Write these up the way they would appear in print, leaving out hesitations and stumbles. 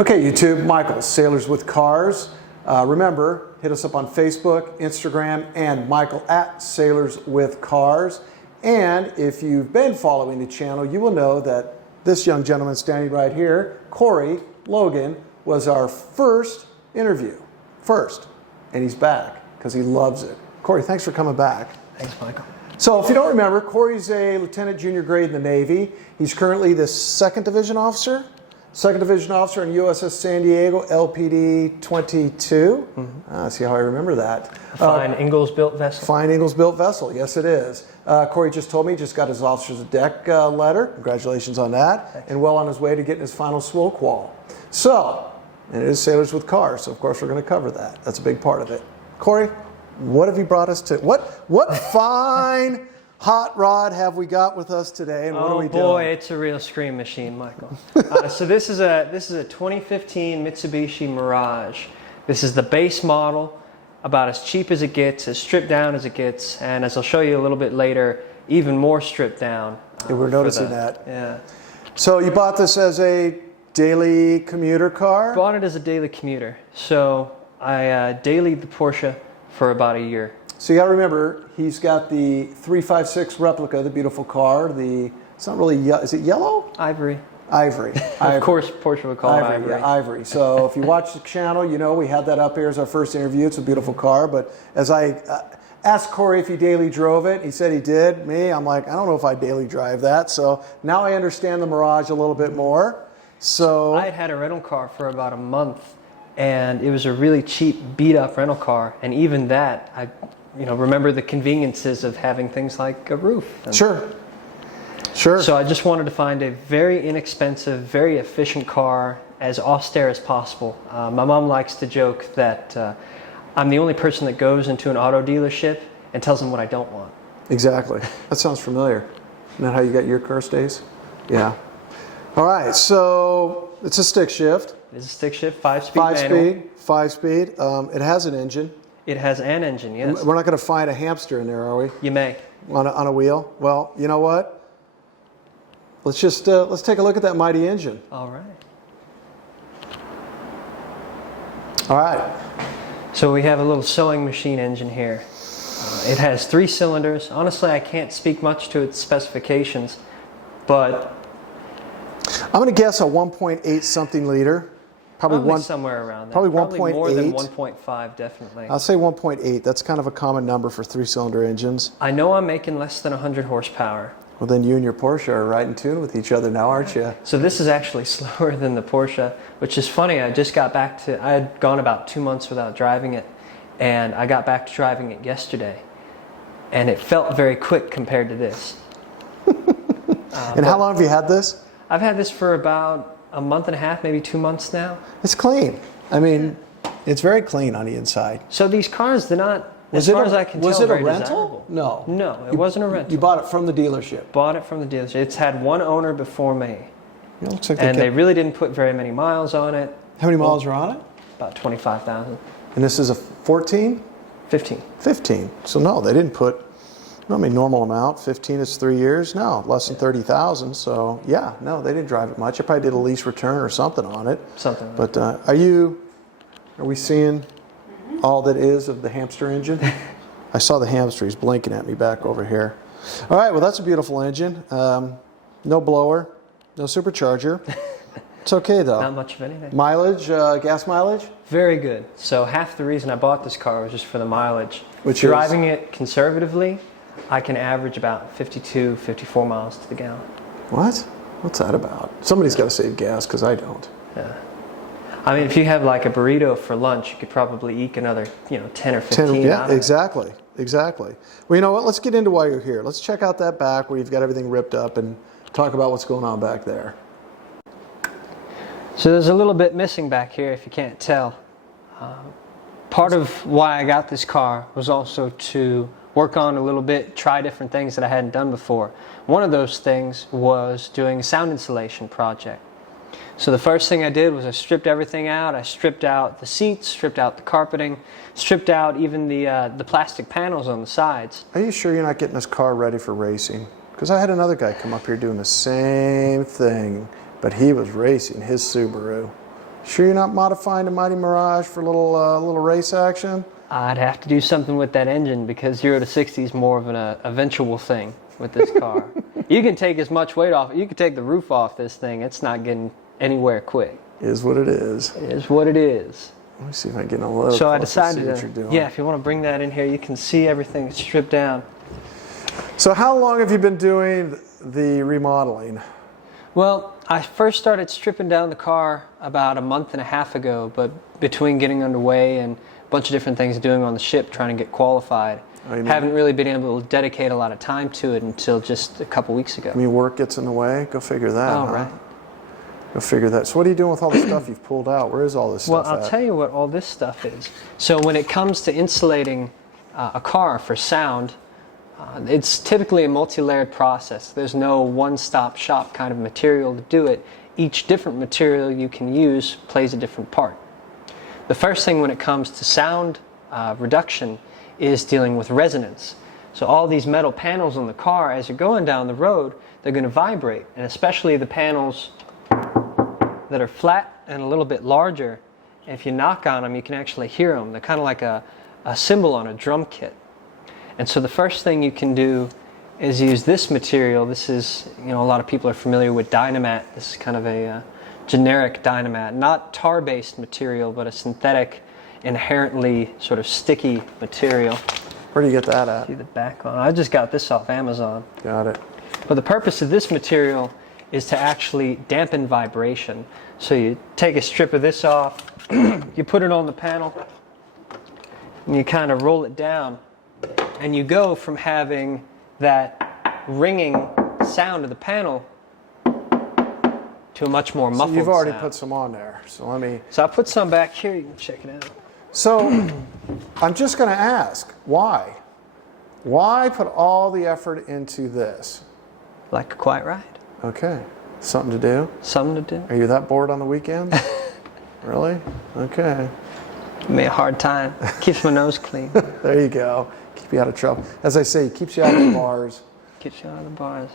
Okay, YouTube, Michael, Sailors with Cars. Remember, hit us up on Facebook, Instagram, and Michael at Sailors with Cars. And if you've been following the channel, you will know that this young gentleman standing right here, Corey Logan, was our first interview. And he's back because he loves it. Corey, thanks for coming back. Thanks, Michael. So if you don't remember, Corey's a lieutenant junior grade in the Navy. He's currently the second division officer in USS San Diego, LPD 22. See how I remember that. Fine Ingalls-built vessel. Fine Ingalls-built vessel, yes it is. Corey just told me he just got his officer's deck letter. Congratulations on that. Thanks. And well on his way to getting his final SWO qual. So, and it is Sailors with Cars, so of course we're going to cover that. That's a big part of it. Corey, what have you brought us to? What fine hot rod have we got with us today, and what are we doing? Oh boy, it's a real scream machine, Michael. So this is a 2015 Mitsubishi Mirage. This is the base model, about as cheap as it gets, as stripped down as it gets, and as I'll show you a little bit later, even more stripped down. Yeah, we're noticing that. Yeah. So you bought this as a daily commuter car? Bought it as a daily commuter. So I dailied the Porsche for about a year. So you got to remember, he's got the 356 replica, the beautiful car. It's not really, is it yellow? Ivory. Ivory. Of course, Porsche would call it ivory. Yeah, ivory. So if you watch the channel, you know we had that up here as our first interview. It's a beautiful car. But as I asked Corey if he daily drove it, he said he did. Me, I'm like, I don't know if I daily drive that. So now I understand the Mirage a little bit more. So I had a rental car for about a month, and it was a really cheap, beat-up rental car. And even that, I remember the conveniences of having things like a roof. Sure. So I just wanted to find a very inexpensive, very efficient car, as austere as possible. My mom likes to joke that I'm the only person that goes into an auto dealership and tells them what I don't want. Exactly. That sounds familiar. Isn't that how you got your car stays? Yeah. All right. So it's a stick shift. It's a stick shift, 5-speed manual. 5-speed. It has an engine. It has an engine, yes. We're not going to find a hamster in there, are we? You may. On a wheel? Well, you know what? Let's just let's take a look at that mighty engine. All right. All right. So we have a little sewing machine engine here. It has 3 cylinders. Honestly, I can't speak much to its specifications, but I'm going to guess a 1.8 something liter. Probably somewhere around there. Probably 1.8. More than 1.8. 1.5, definitely. I'll say 1.8. That's kind of a common number for 3-cylinder engines. I know I'm making less than 100 horsepower. Well, then you and your Porsche are right in tune with each other now, aren't you? So this is actually slower than the Porsche, which is funny. I had gone about 2 months without driving it, and I got back to driving it yesterday, and it felt very quick compared to this. And how long have you had this? I've had this for about a month and a half, maybe 2 months now. It's clean. I mean, it's very clean on the inside. So these cars, they're not, as far as I can tell, was it a very rental? desirable. No. No, it wasn't a rental. You bought it from the dealership? Bought it from the dealership. It's had one owner before me. It looks like They really didn't put very many miles on it. How many miles are on it? About 25,000. And this is a 14? 15. 15. So no, they didn't put, normal amount. 15 is 3 years. No, less than 30,000. So yeah, no, they didn't drive it much. I probably did a lease return or something on it. Something. But are we seeing all that is of the hamster engine? I saw the hamster. He's blinking at me back over here. All right, well, that's a beautiful engine. No blower, no supercharger. It's okay, though. Not much of anything. Mileage, gas mileage? Very good. So half the reason I bought this car was just for the mileage. Which Driving it conservatively, I can average about 52, 54 miles to the gallon. What? What's that about? Somebody's got to save gas, because I don't. Yeah. I mean, if you have like a burrito for lunch, you could probably eke another, 10 or 15 Yeah, out of it. exactly. Well, you know what? Let's get into why you're here. Let's check out that back where you've got everything ripped up and talk about what's going on back there. So there's a little bit missing back here, if you can't tell. Part of why I got this car was also to work on a little bit, try different things that I hadn't done before. One of those things was doing a sound insulation project. So the first thing I did was I stripped everything out. I stripped out the seats, stripped out the carpeting, stripped out even the plastic panels on the sides. Are you sure you're not getting this car ready for racing? Because I had another guy come up here doing the same thing, but he was racing his Subaru. Sure you're not modifying the Mighty Mirage for a little race action? I'd have to do something with that engine because 0 to 60 is more of an eventual thing with this car. You can take as much weight off. You can take the roof off this thing. It's not getting anywhere quick. Is what it is. It is what it is. Let me see if I can get a little. So I closer to see decided what you're doing. yeah, if you want to bring that in here, you can see everything stripped down. So how long have you been doing the remodeling? Well, I first started stripping down the car about a month and a half ago, but between getting underway and a bunch of different things doing on the ship, trying to get qualified, haven't really been able to dedicate a lot of time to it until just a couple weeks ago. I mean, work gets in the way? Go figure that, Oh, huh? right. Go figure that. So what are you doing with all the stuff you've pulled out? Where is all this Well, stuff I'll at? tell you what all this stuff is. So when it comes to insulating a car for sound, it's typically a multi-layered process. There's no one-stop shop kind of material to do it. Each different material you can use plays a different part. The first thing when it comes to sound reduction is dealing with resonance. So all these metal panels on the car, as you're going down the road, they're going to vibrate, and especially the panels that are flat and a little bit larger. If you knock on them, you can actually hear them. They're kind of like a cymbal on a drum kit. And so the first thing you can do is use this material. This is, a lot of people are familiar with Dynamat. This is kind of a generic Dynamat, not tar-based material, but a synthetic, inherently sort of sticky material. Where do you get that at? See the back on. I just got this off Amazon. Got it. But the purpose of this material is to actually dampen vibration. So you take a strip of this off, you put it on the panel, and you kind of roll it down, and you go from having that ringing sound of the panel to a much more muffled So you've already sound. put some on there. So let me. So I put some back here. You can check it out. So I'm just going to ask, why? Why put all the effort into this? Like a quiet ride. Okay. Something to do? Something to do. Are you that bored on the weekends? Really? Okay. Give me a hard time. Keeps my nose clean. There you go. Keep you out of trouble. As I say, keeps you out of the bars. Keeps you out of the bars.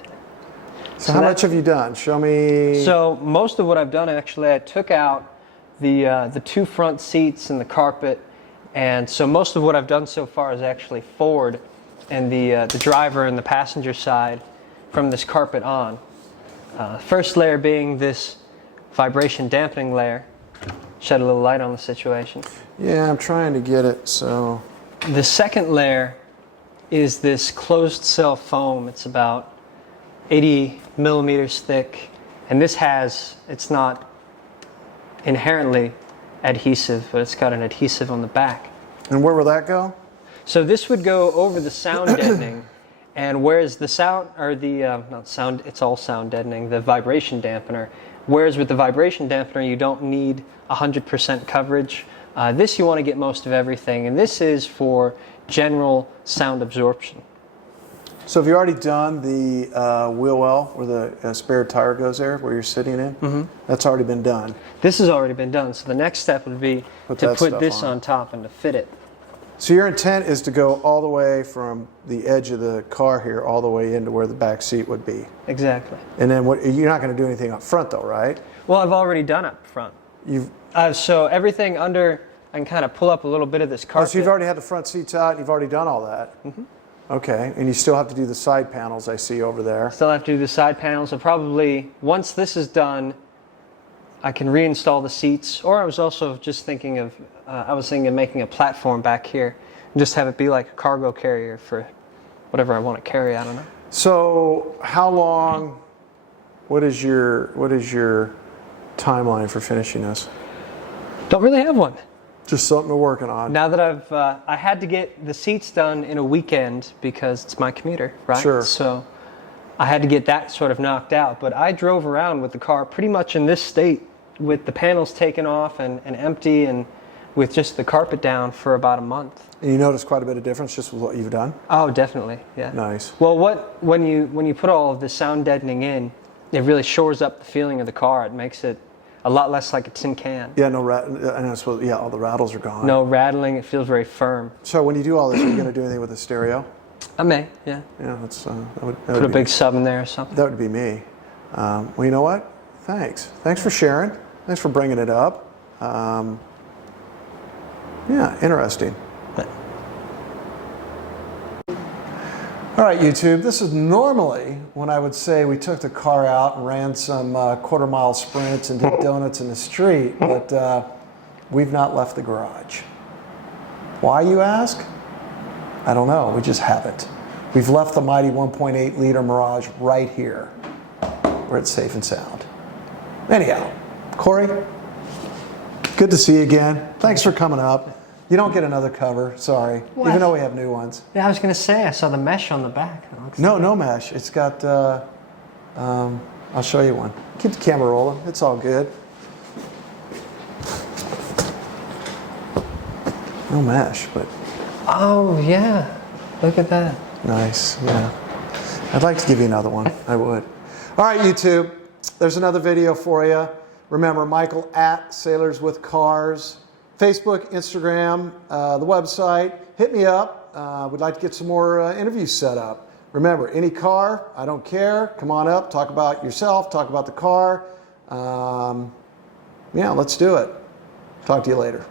So how much have you done? Show me. So most of what I've done, actually, I took out the two front seats and the carpet, and so most of what I've done so far is actually forward and the driver and the passenger side from this carpet on. First layer being this vibration dampening layer. Shed a little light on the situation. Yeah, I'm trying to get it, so. The second layer is this closed cell foam. It's about 80 millimeters thick, and it's not inherently adhesive, but it's got an adhesive on the back. And where will that go? So this would go over the sound deadening, and whereas the sound, or the, not sound, it's all sound deadening, the vibration dampener, whereas with the vibration dampener you don't need 100% coverage. This you want to get most of everything, and this is for general sound absorption. So have you already done the wheel well where the spare tire goes there, where you're sitting in? Mm-hmm. That's already been done. This has already been done, so the next step would be to put this on top and to fit it. So your intent is to go all the way from the edge of the car here all the way into where the back seat would be. Exactly. And then you're not going to do anything up front though, right? Well, I've already done up front. So everything under, I can kind of pull up a little bit of this carpet. Oh, so you've already had the front seats out and you've already done all that? Mm-hmm. Okay, and you still have to do the side panels I see over there. Still have to do the side panels, and probably once this is done, I can reinstall the seats. Or I was also just thinking of, making a platform back here and just have it be like a cargo carrier for whatever I want to carry. I don't know. So how long? What is your timeline for finishing this? Don't really have one. Just something we're working on. Now that I had to get the seats done in a weekend because it's my commuter, right? Sure. So I had to get that sort of knocked out. But I drove around with the car pretty much in this state with the panels taken off and empty and with just the carpet down for about a month. And you notice quite a bit of difference just with what you've done? Oh, definitely, yeah. Nice. Well, when you put all of the sound deadening in, it really shores up the feeling of the car. It makes it a lot less like a tin can. Yeah, all the rattles are gone. No rattling. It feels very firm. So when you do all this, are you going to do anything with the stereo? I may, yeah. Yeah, that would Put a be big sub in there or something. That would be me. Well, you know what? Thanks for sharing. Thanks for bringing it up. Yeah, interesting. All right, YouTube, this is normally when I would say we took the car out and ran some quarter-mile sprints and did donuts in the street, but we've not left the garage. Why, you ask? I don't know, we just haven't. We've left the mighty 1.8 liter Mirage right here, where it's safe and sound. Anyhow, Corey, good to see you again. Thanks for coming up. You don't get another cover, sorry, What? even though we have new ones. Yeah, I was going to say, I saw the mesh on the back. No mesh. It's got, I'll show you one. Keep the camera rolling. It's all good. No mesh, but Oh, yeah. Look at that. nice, yeah. I'd like to give you another one. I would. All right, YouTube. There's another video for you. Remember, Michael at Sailors with Cars. Facebook, Instagram, the website. Hit me up. We'd like to get some more interviews set up. Remember, any car, I don't care. Come on up, talk about yourself, talk about the car. Yeah, let's do it. Talk to you later.